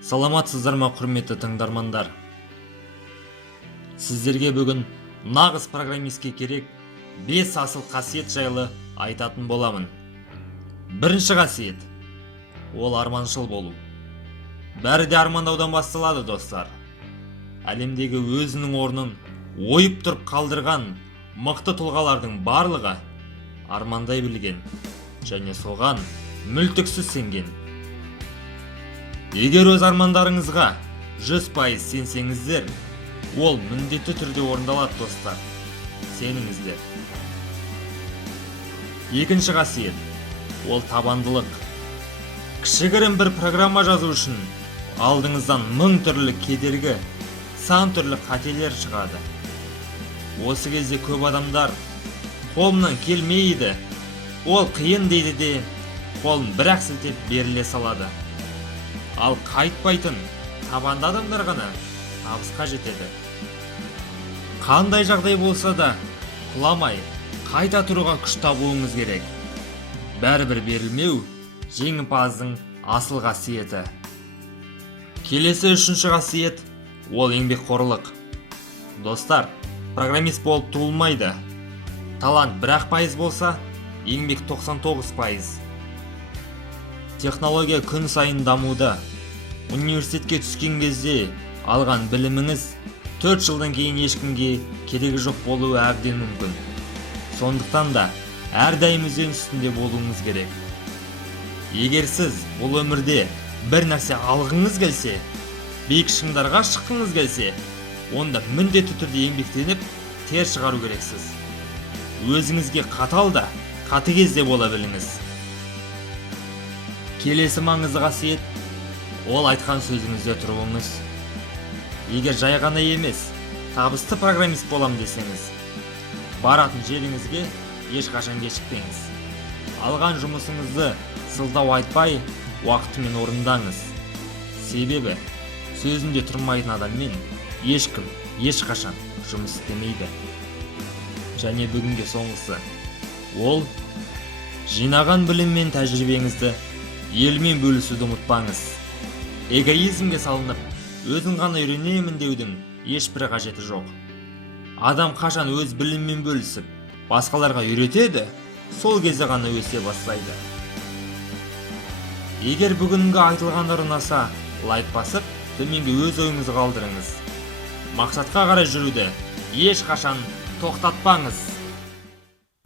Саламатсыздар ма, құрметті тыңдармандар? Сіздерге бүгін нағыз программистке керек 5 асыл қасиет жайлы айтатын боламын. Бірінші қасиет – ол арманшыл болу. Бәрі де армандаудан басталады, достар. Әлемдегі өзінің орнын ойып тұрып қалдырған мықты тұлғалардың барлығы армандай білген және соған мүлтіксіз сенген. Егер өз армандарыңызға 100% сенсеңіздер, ол міндетті түрде орындалады, достар. Сеніңіздер. Екінші қасиет – ол табандылық. Кішігірім бір программа жазу үшін алдыңыздан 1000 түрлі кедергі, сан түрлі қателер шығады. Осы кезде көп адамдар қолымнан келмейді, ол қиын дейді де, қолын бір-ақ сілтеп беріле салады. Ал қайтпайтын табанды адамдар ғана табысқа жетеді. Қандай жағдай болса да құламай, қайта тұруға күш табуыңыз керек. Бәрібір берілмеу жеңімпаздың асыл қасиеті. Келесі үшінші қасиет – ол еңбекқорлық. Достар, программист болып туылмайды. Талант 1% болса, еңбек 99%. Технология күн сайын дамуда. Университетке түскен кезде алған біліміңіз 4 жылдан кейін ешкімге керегі жоқ болуы әбден мүмкін. Сондықтан да әрдайым іздену үстінде болуыңыз керек. Егер сіз бұл өмірде бір нәрсе алғыңыз келсе, биік шыңдарға шыққыңыз келсе, онда міндетті түрде еңбектеніп, тер шығару керексіз. Өзіңізге қатал да, қатыгез де бола біліңіз. Келесі маңызды қасиет – ол айтқан сөзіңізде тұруыңыз. Егер жай ғана емес, табысты программист болам десеңіз, баратын жеріңізге ешқашан кешікпеңіз. Алған жұмысыңызды сылтау айтпай, уақытымен орындаңыз. Себебі сөзінде тұрмайтын адаммен ешкім ешқашан жұмыс істемейді. Және бүгінге соңғысы – ол жинаған білім мен тәжірибеңізді елмен бөлісуді ұмытпаңыз. Эгоизмге салынып, өзін ғана үйренемін деудің ешбір қажеті жоқ. Адам қашан өз біліммен бөлісіп, басқаларға үйретеді, сол кезде ғана өсе бастайды. Егер бүгінгі айтылғандар ұнаса, лайк басып, төменге өз ойыңызды қалдырыңыз. Мақсатқа қарай жүруді ешқашан тоқтатпаңыз.